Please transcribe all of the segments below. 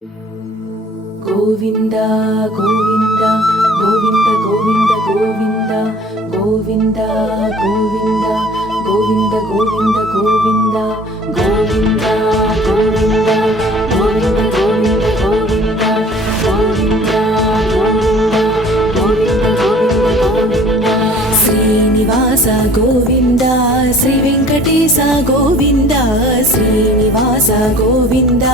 ಗೋವಿಂದ ಗೋವಿಂದ ಗೋವಿಂದ ಗೋವಿಂದ ಗೋವಿಂದ ಗೋವಿಂದ ಗೋವಿಂದ ಗೋವಿಂದ ಗೋವಿಂದ ಗೋವಿಂದ ಗೋವಿಂದ ಗೋವಿಂದ ಗೋವಿಂದ ಗೋವಿಂದ ಗೋವಿಂದ ಗೋವಿಂದ ಗೋವಿಂದ ಗೋವಿಂದ ಗೋವಿಂದ ಶ್ರೀನಿವಾಸ ಗೋವಿಂದ ಶ್ರೀ ವೆಂಕಟೇಶ ಗೋವಿಂದ ಶ್ರೀನಿವಾಸ ಗೋವಿಂದ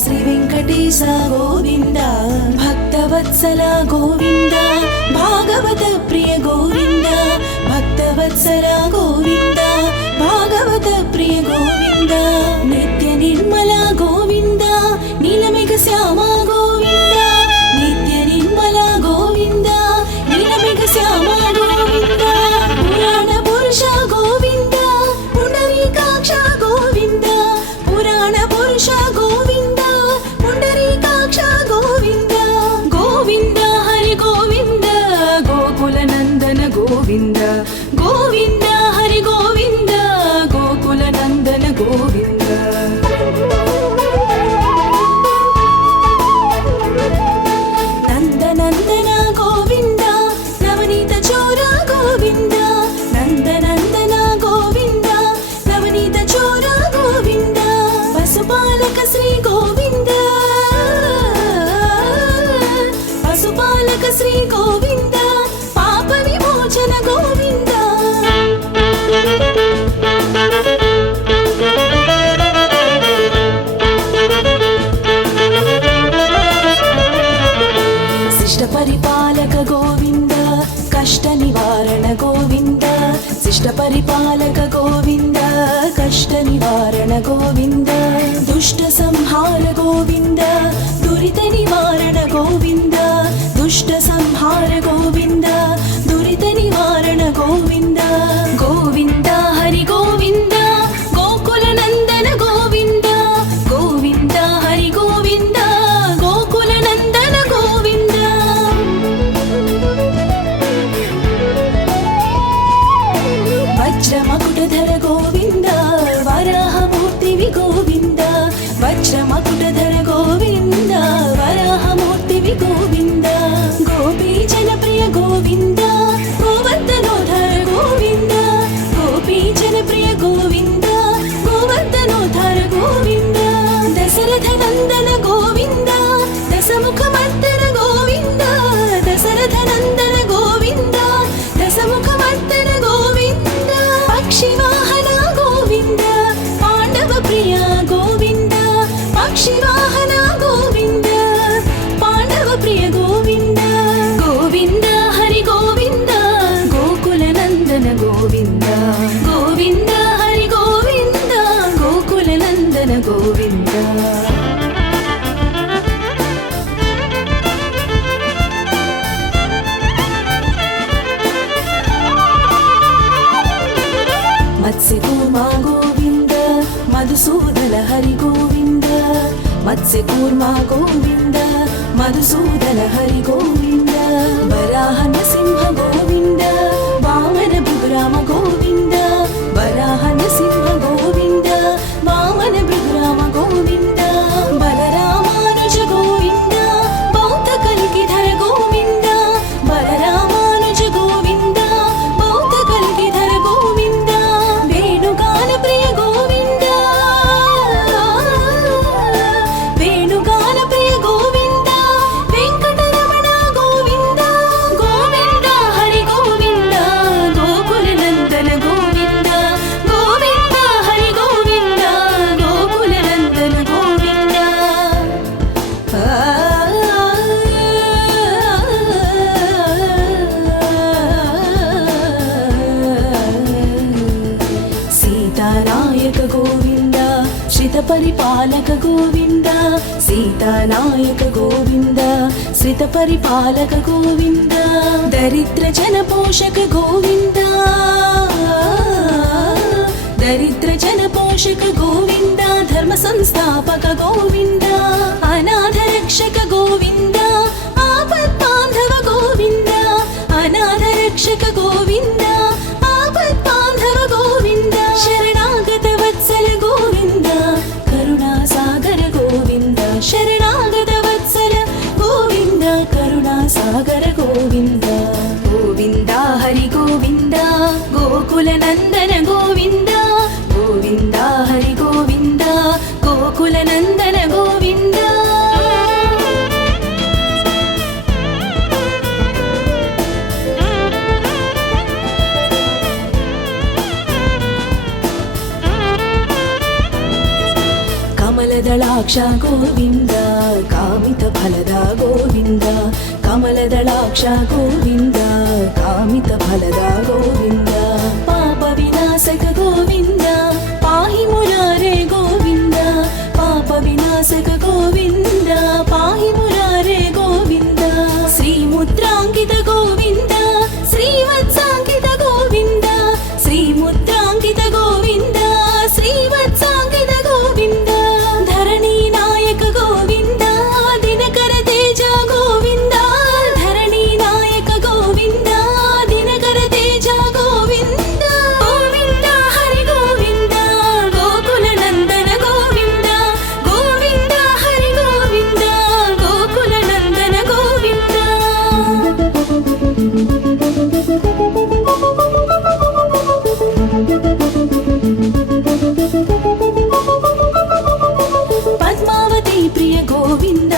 ಶ್ರೀ ವೆಂಕಟೇಶ ಗೋವಿಂದ ಭಕ್ತವತ್ಸಲ ಗೋವಿಂದ ಭಾಗವತ ಪ್ರಿಯ ಗೋವಿಂದ ಭಕ್ತವತ್ಸಲ ಗೋವಿಂದ ಭಾಗವತ ಪ್ರಿಯ ಗೋವಿಂದ ನಿತ್ಯ ನಿರ್ಮಲ ಗೋವಿಂದ ನೀಲಮೇಘ ಶ್ಯಾಮ ಗೋವಿಂದ ನಿತ್ಯ ನಿರ್ಮಲ ಗೋವಿಂದ ನೀಲಮೇಘ ಶ್ಯಾಮ ಗೋವಿಂದ ಪುರಾಣ ಪುರುಷ ಗೋವಿಂದ ಪುಂಡರೀಕಾಕ್ಷ ಗೋವಿಂದ ಪುರಾಣ ಪುರುಷ ಗೋವಿಂದ ಪುಂಡರೀಕಾಕ್ಷ ಗೋವಿಂದ ಗೋವಿಂದ ಹರಿ ಗೋವಿಂದ ಗೋಕುಲ ನಂದನ ಗೋವಿಂದ ಗೋವಿಂದ ಹರಿ ಗೋವಿಂದ ಗೋಕುಲ ನಂದನ ಗೋವಿಂದ ನಂದನಂದನ ಗೋವಿಂದ ನವನೀತ ಚೋರ ಗೋವಿಂದ ನಂದನಂದನ ಗೋವಿಂದ ನವನೀತ ಚೋರ ಗೋವಿಂದ ಪಶುಪಾಲಕ ಶ್ರೀ ಗೋವಿಂದ ಪಶುಪಾಲಕ ಶ್ರೀ ಗೋವಿಂದ ಪಾಪ ವಿಮೋಚನ ಗೋವಿಂದ ಶಿಷ್ಟ ಪರಿಪಾಲಕ ಗೋವಿಂದ ಕಷ್ಟ ನಿವಾರಣ ಗೋವಿಂದ ಶಿಷ್ಟ ಪರಿಪಾಲಕ ಗೋವಿಂದ ಕಷ್ಟ ನಿವಾರಣ ಗೋವಿಂದ ದುಷ್ಟ ಸಂಹಾರ ಗೋವಿಂದ ದುರಿತ ನಿವಾರಣ ಗೋವಿಂದ ದುಷ್ಟ ಸಂಹಾರ ಗೋವಿಂದ ದುರಿತ ನಿವಾರಣ ಗೋವಿಂದ ಗೋವಿಂದ ಹರಿ ಗೋವಿಂದ ಗೋಕುಲ ನಂದನ ಗೋವಿಂದ ಗೋವಿಂದ ಹರಿ ಗೋವಿಂದ ಗೋಕುಲ ನಂದನ ಗೋವಿಂದ ವಜ್ರ ಮಕುಟಧರ ಗೋವಿಂದ ವರಾಹ ಮೂರ್ತಿವಿ ಗೋವಿಂದ ವಜ್ರ ಮಕುಟಧರ ಗೋವಿಂದ ವರಾಹ ಮೂರ್ತಿವಿ ಗೋವಿಂದ ಗೋಪಿ ಜನಪ್ರಿಯ ಗೋವಿಂದ ಗೋವರ್ಧನೋಧರ ಗೋವಿಂದ ಗೋಪಿ ಜನಪ್ರಿಯ ಗೋವಿಂದ ಗೋವರ್ಧನೋಧರ ಗೋವಿಂದ ದಶರಥ ನಂದನ ಗೋವಿಂದ ದಶಮುಖ ಮರ್ದನ ಗೋವಿಂದ ದಶರಥ ನಂದನ ಗೋವಿಂದ ದಶಮುಖ ಮರ್ದನ ಗೋವಿಂದ ಪಕ್ಷಿ ವಾಹನ ಗೋವಿಂದ ಪಾಂಡವ ಪ್ರಿಯ ಗೋವಿಂದ ಪಕ್ಷಿ ವಾಹನ ಗೋವಿಂದ ಪಾಂಡವ ಪ್ರಿಯ ಗೋವಿಂದ ಗೋವಿಂದ ಹರಿ ಗೋವಿಂದ ಗೋಕುಲ ನಂದನ ಗೋವಿಂದ ಗೋವಿಂದ ಹರಿ ಗೋವಿಂದ ಗೋಕುಲ ನಂದನ ಗೋವಿಂದ ಮತ್ಸ್ಯಕೂರ್ಮ ಗೋವಿಂದ ಮಧುಸೂದನ ಹರಿ ಗೋವಿಂದ ಮತ್ಸ್ಯಕೂರ್ಮ ಗೋವಿಂದ ಮಧುಸೂದನ ಹರಿ ಗೋವಿಂದ ವರಾಹ ನರಸಿಂಹ ಗೋವಿಂದ ವಾಮನ ಭೃಗುರಾಮ ಗೋವಿಂದ ವರಾಹ ನರಸಿಂಹ ಗೋವಿಂದ ವಾಮನ ಭೃಗುರಾಮ ಗೋವಿಂದ ಬಲರಾಮಾನುಜ ಗೋವಿಂದ ಬೌದ್ಧ ಕಲಿಕಿಧರ ಗೋವಿಂದ ಬಲರಾಮಾನುಜ ಗೋವಿಂದ ಬೌದ್ಧ ಕಲಿಕಿಧರ ಗೋವಿಂದ ವೇಣುಗಾನ ಪ್ರಿಯ ಗೋವಿಂದ ವೇಣುಗಾನ ಪ್ರಿಯ ಗೋವಿಂದ ವೆಂಕಟರಮಣ ಗೋವಿಂದ ಗೋವಿಂದ ಹರಿ ಗೋವಿಂದ ಗೋಕುಲ ನಂದನ ಗೋವಿಂದ ಗೋವಿಂದ ಹರಿ ಗೋವಿಂದ ಗೋಕುಲ ನಂದನ ಗೋವಿಂದ ಸೀತಾನಾಯಕ ಗೋವಿಂದ ಶ್ರಿತ ಪರಿಪಾಲಕ ಗೋವಿಂದ ಸೀತಾನಾಯಕ ಗೋವಿಂದ ಶ್ರಿತ ಪರಿಪಾಲಕ ಗೋವಿಂದ ದರಿದ್ರ ಜನ ಪೋಷಕ ಗೋವಿಂದ ದರಿದ್ರ ಜನ ಪೋಷಕ ಗೋವಿಂದ ಧರ್ಮ ಸಂಸ್ಥಾಪಕ ಗೋವಿಂದ ಅನಾಥ ರಕ್ಷಕ ಗೋವಿಂದ ಆಪತ್ ಬಾಂಧವ ಗೋವಿಂದ ಅನಾಥ ರಕ್ಷಕ ಗೋವಿಂದ ಆಪತ್ ಬಾಂಧವ ಗೋವಿಂದ ಶರಣಾಗತ ವತ್ಸಲ ಗೋವಿಂದ ಕರುಣಾ ಸಾಗರ ಗೋವಿಂದ ಶರಣಾಗತ ಕಮಲದಳಾಕ್ಷ ಗೋವಿಂದ ಕಾಮಿತ ಫಲದ ಗೋವಿಂದ ಕಮಲದಳಾಕ್ಷ ಗೋವಿಂದ ಕಾಮಿತ ಫಲದ ಗೋವಿಂದ ಪಾಪ ವಿನಾಶಕ ಗೋವಿಂದ ಪಾಹಿ ಮುರಾರೆ ಗೋವಿಂದ ಪಾಪ ವಿನಾಶಕ ಗೋವಿಂದ ಪಾಹಿ ಮುರಾರೆ ಗೋವಿಂದ ಶ್ರೀ ಮುದ್ರಾಂಕಿತ ಗೋವಿಂದ ಶ್ರೀವತ್ಸಾಂಕಿತ ಗೋವಿಂದ ಶ್ರೀ ಮುದ್ರಾಂಕಿತ ಗೋವಿಂದ ಶ್ರೀವತ್ಸಾಂಕಿತ ಗೋವಿಂದ ಧರಣಿ ನಾಯಕ ಗೋವಿಂದ ದಿನಕರ ತೇಜ ಗೋವಿಂದ ಧರಣಿ ನಾಯಕ ಗೋವಿಂದ ದಿನಕರ ತೇಜ ಗೋವಿಂದ ಗೋವಿಂದ ಹರಿ ಗೋವಿಂದ ಗೋಕುಲ ನಂದನ ಗೋವಿಂದ ಗೋವಿಂದ ಹರಿ ಗೋವಿಂದ ಗೋಕುಲ ನಂದನ ಗೋವಿಂದ ಪದ್ಮಾವತಿ ಪ್ರಿಯ ಗೋವಿಂದ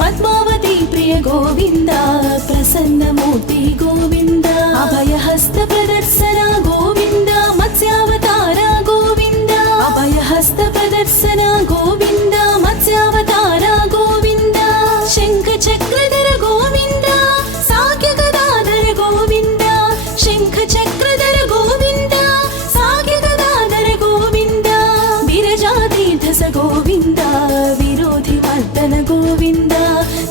ಪದ್ಮಾವತಿ ಪ್ರಿಯ ಗೋವಿಂದ ಪ್ರಸನ್ನ ಮೂರ್ತಿ ಗೋವಿಂದ ಅಭಯ ಹಸ್ತ ಪ್ರದರ್ಶನ ಗೋವಿಂದ ಮತ್ಸ್ಯಾವತಾರ ಗೋವಿಂದ ಅಭಯ ಹಸ್ತ ಪ್ರದರ್ಶನ ಗೋವಿಂದ ಮತ್ಸ್ಯಾವತಾರ ಗೋವಿಂದ ಶಂಖ ಚಕ್ರಧರ ಗೋವಿಂದ ಸಾಕ್ಯ ಗದಾಧರ ಗೋವಿಂದ ಶಂಖ ಚಕ್ರಧರ ಗೋವಿಂದ ಸಾಕ್ಯ ಗದಾಧರ ಗೋವಿಂದ ವಿರಜಾತೀರ್ಥ ಗೋವಿಂದ ವಿರೋಧಿ ಮರ್ದನ ಗೋವಿಂದ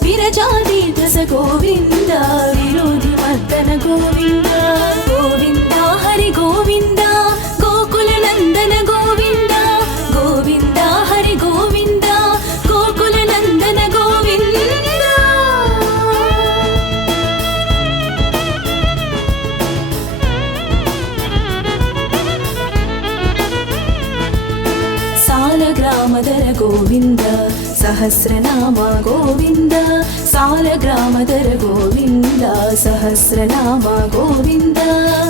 ವಿರಜಾತೀರ್ಥ ಗೋವಿಂದ ವಿರೋಧಿ ಮರ್ದನ ಗೋವಿಂದ ಗೋವಿಂದ ಹರಿ ಗೋವಿಂದ ಗೋಕುಲ ನಂದನ ಗೋವಿಂದ ಗೋವಿಂದ ಹರಿ ಗೋವಿಂದ ಗೋಕುಲ ನಂದನ ಗೋವಿಂದ ಸಾಲಗ್ರಾಮದರ ಗೋವಿಂದ ಸಹಸ್ರನಾಮ ಗೋವಿಂದ ಸಾಲಗ್ರಾಮದರ ಗೋವಿಂದ ಸಹಸ್ರನಾಮ ಗೋವಿಂದ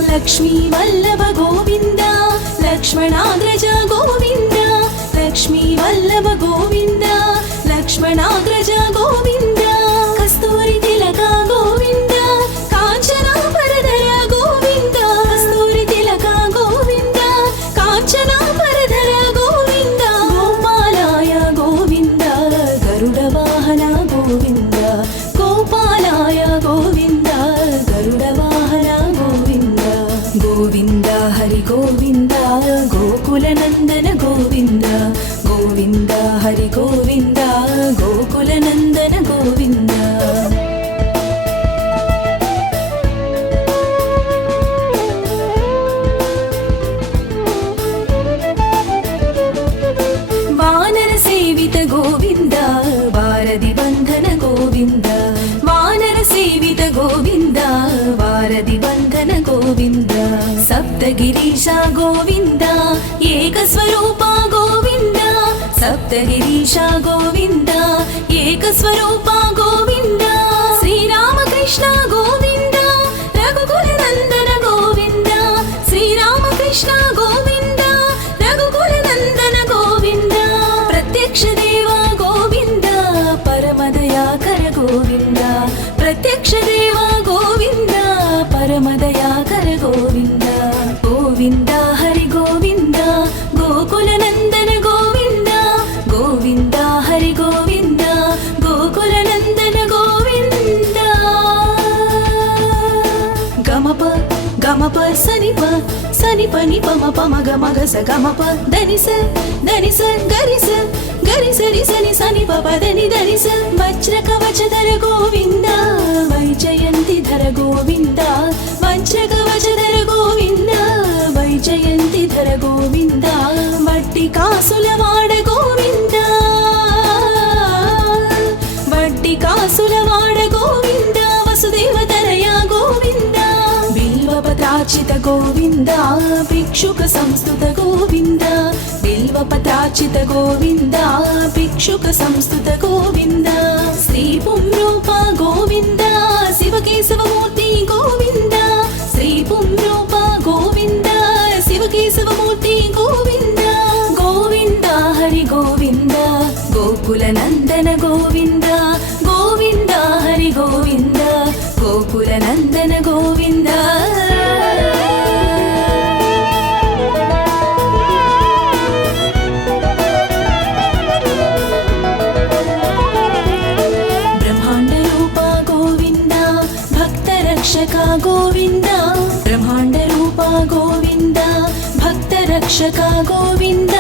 ಲಕ್ಷ್ಮೀ ವಲ್ಲಭ ಗೋವಿಂದ ಲಕ್ಷ್ಮಣಾಗ್ರಜ ಗೋವಿಂದ ಲಕ್ಷ್ಮೀ ವಲ್ಲಭ ಗೋವಿಂದ ಲಕ್ಷ್ಮಣಾಗ್ರಜ ಗೋವಿಂದ ಕಸ್ತೂರಿ ತಿಲಕ ಗೋವಿಂದ ಕಾಂಚನ ಪರಧರ ಗೋವಿಂದ ಕಸ್ತೂರಿ ತಿಲಕ ಗೋವಿಂದ ಕಾಂಚನ ಪರಧರ ಗೋವಿಂದ ಗೋಪಾಲಾಯ ಗೋವಿಂದ ಗರುಡ ವಾಹನ ಗೋವಿಂದ ಗೋಪಾಲಾಯ ಗೋವಿಂದ ಗರುಡ ವಾಹನ ಗೋವಿಂದ ಗೋವಿಂದ ಹರಿ ಗೋವಿಂದ ಗೋಕುಲ ನಂದನ ಗೋವಿಂದ ಗೋವಿಂದ ಹರಿ ಗೋವಿಂದ ಗೋಕುಲ ನಂದನ ಗೋವಿಂದ ವಾನರ ಸೇವಿತ ಗೋವಿಂದ ವಾರದಿ ಬಂಧನ ಗೋವಿಂದ ವಾನರ ಸೇವಿತ ಗೋವಿಂದ ವಾರದಿ ಬಂಧನ ಗೋವಿಂದ ಸಪ್ತಗಿರೀಶ ಗೋವಿಂದ ಏಕ ಸ್ವರೂಪ ಗೋವಿಂದ ಸಪ್ತಗಿರೀಶ ಗೋವಿಂದ ಏಕ ಸ್ವರೂಪ ಗೋವಿಂದ ಶ್ರೀರಾಮಕೃಷ್ಣ ಗೋವಿಂದ ರಘುಕುಲ ನಂದನ ಗೋವಿಂದ ಶ್ರೀರಾಮಕೃಷ್ಣ ಗೋವಿಂದ ರಘುಕುಲ ನಂದನ ಗೋವಿಂದ ಪ್ರತ್ಯಕ್ಷ ದೇವ ಗೋವಿಂದ ಪರಮದಯಾಕರ ಗೋವಿಂದ ಪ್ರತ್ಯಕ್ಷ ದೇವ ಗೋವಿಂದ ಪರಮದಯಾಕರ ಗೋವಿಂದ ಗೋವಿಂದ ಹರಿ ಗೋವಿಂದ ಗೋಕುಲ ನಂದನ ಗೋವಿಂದ ಗೋವಿಂದ ಹರಿ ಗೋವಿಂದ ಗೋಕುಲ ನಂದನ ಗೋವಿಂದ ಗಮಪ ಗಮಪ ಸನಿಪ ಸನಿಪ ನಿಪ ಮಪ ಮಗ ಮಗ ಸ ಗಮಪ ಧನಿಸ ಧನಿಸ ಗರಿಸ ಗರಿಸ ರಿಸ ನಿ ಸನಿ ಪಪ ಧನಿ ಧನಿಸ ವಜ್ರ ಕವಚಧರ ಗೋವಿಂದ ವೈಜಯಂತಿಧರ ಗೋವಿಂದ ವಜ್ರ ಕವಚಧರ ಗೋವಿಂದ ವೈಜಯಂತಿಧರ ಗೋವಿಂದ ವಡ್ಡಿ ಕಾಸುಲವಾಡ ಗೋವಿಂದ ವಡ್ಡಿ ಕಾಸುಲವಾಡ ಗೋವಿಂದ ವಸುದೇವ ತನಯ ಗೋವಿಂದ ಬಿಲ್ವಪತ್ರಾಚಿತ ಗೋವಿಂದ ಭಿಕ್ಷುಕ ಸಂಸ್ತುತ ಗೋವಿಂದ ಬಿಲ್ವಪತ್ರಾಚಿತ ಗೋವಿಂದ ಭಿಕ್ಷುಕ ಸಂಸ್ತುತ ಗೋವಿಂದ ಶ್ರೀ ಪುಂರೂಪ ಗೋವಿಂದ ಶಿವಕೇಶವ ಮೂರ್ತಿ ಗೋವಿಂದ ಶ್ರೀ ಪುಂರೂಪ ಗೋವಿಂದ ಶಿವಕೇಶವ ಮೂರ್ತಿ ಗೋವಿಂದ ಗೋವಿಂದ ಹರಿ ಗೋವಿಂದ ಗೋಕುಲ ನಂದನ ಗೋವಿಂದ ಗೋವಿಂದ ಹರಿ ಗೋವಿಂದ ಗೋಕುಲ ನಂದನ ಗೋವಿಂದ రక్షక గోవింద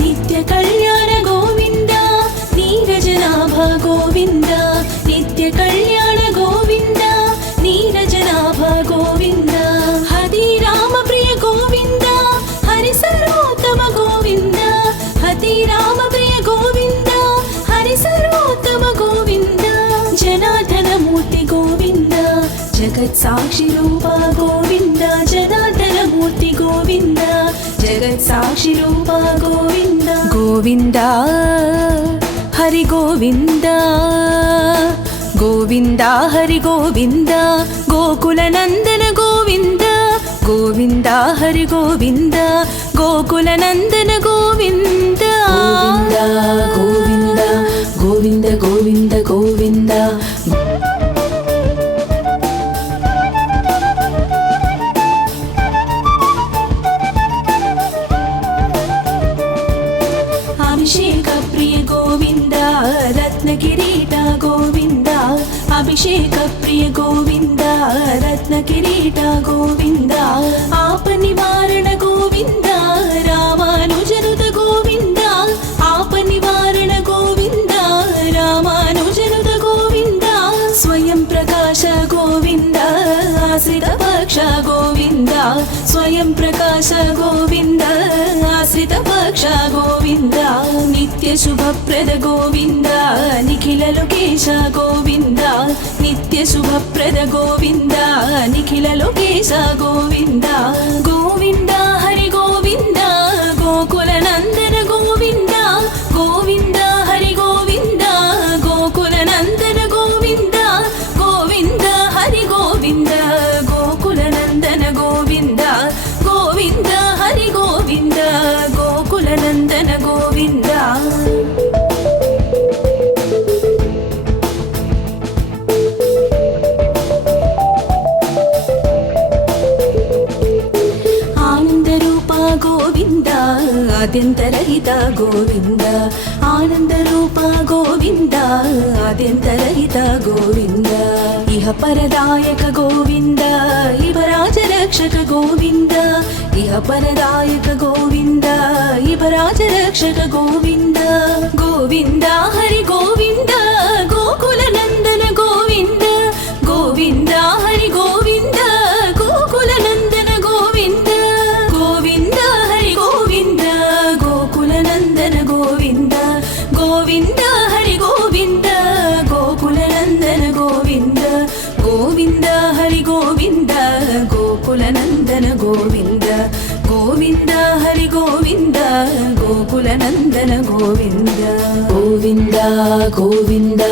నిత్య కళ్యాణ గోవింద నీరజనాభ గోవింద నిత్య కళ్యాణ గోవింద నీరజనాభ గోవింద హరి రామ ప్రియ గోవింద హరి సర్వోత్తమ గోవింద హరి రామ ప్రియ గోవింద హరి సర్వోత్తమ గోవింద జనార్దన మూర్తి గోవింద జగత్ సాక్షి రూప గోవింద జనార్దన మూర్తి గోవింద జగత్ సాక్షి రూప గోవింద గోవింద హరి గోవింద గోవింద హరి గోవింద గోకుల నందన గోవింద గోవింద హరి గోవింద గోకుల నందన గోవింద గోవింద గోవింద గోవింద గోవింద అభిషేక ప్రియ గోవింద రత్న కిరీట గోవింద అభిషేక ప్రియ గోవింద రత్న కిరీట గోవింద ఆప నివారణ గోవింద రామానుజనుత గోవింద ఆప నివారణ గోవింద రామానుజనుత గోవింద స్వయం ప్రకాశ గోవింద ఆశ్రిత పక్ష గోవింద స్వయం ప్రకాశ గోవింద ఆశ్రిత పక్ష గోవింద నిత్య శుభప్రద గోవింద నిఖిల లోకేశ గోవింద నిత్య శుభప్రద గోవింద నిఖిల లోకేశ గోవింద గోవింద హరి గోవింద గోకుల నందన గోవింద గోవింద హరి గోవింద గోకుల నందన గోవింద గోవింద హరి గోవింద గోకుల నందన గోవింద గోవింద హరి గోవింద గోకుల నందన గోవింద ఆనంద రూప గోవింద ఆద్యంతరహిత గోవింద ఆనంద రూప గోవింద ఆద్యంతరహిత గోవింద ఇహ పరదాయక గోవింద ఇవ రాజరక్షక గోవింద ఇహ పరదాయక గోవింద ఇవ రాజరక్షక గోవింద గోవింద హరి గోవింద గోకుల నందన గోవింద గోవింద హరి గోవింద గోకుల నందన గోవింద గోవింద హరి గోవింద గోకుల నందన గోవింద గోవింద హరి గోవింద గోకుల నందన గోవింద గోవింద హరి గోవింద గోకుల నందన గోవింద గోవింద హరి గోవింద గోకుల నందన గోవింద గోవింద గోవింద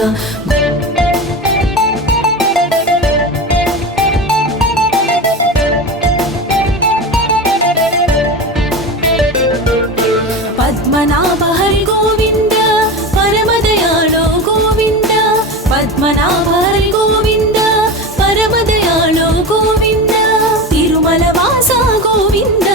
పద్మనాభ హరి గోవింద పరమదయాళో గోవింద పద్మనాభ హరి గోవింద పరమదయాళో గోవింద తిరుమల వాస గోవింద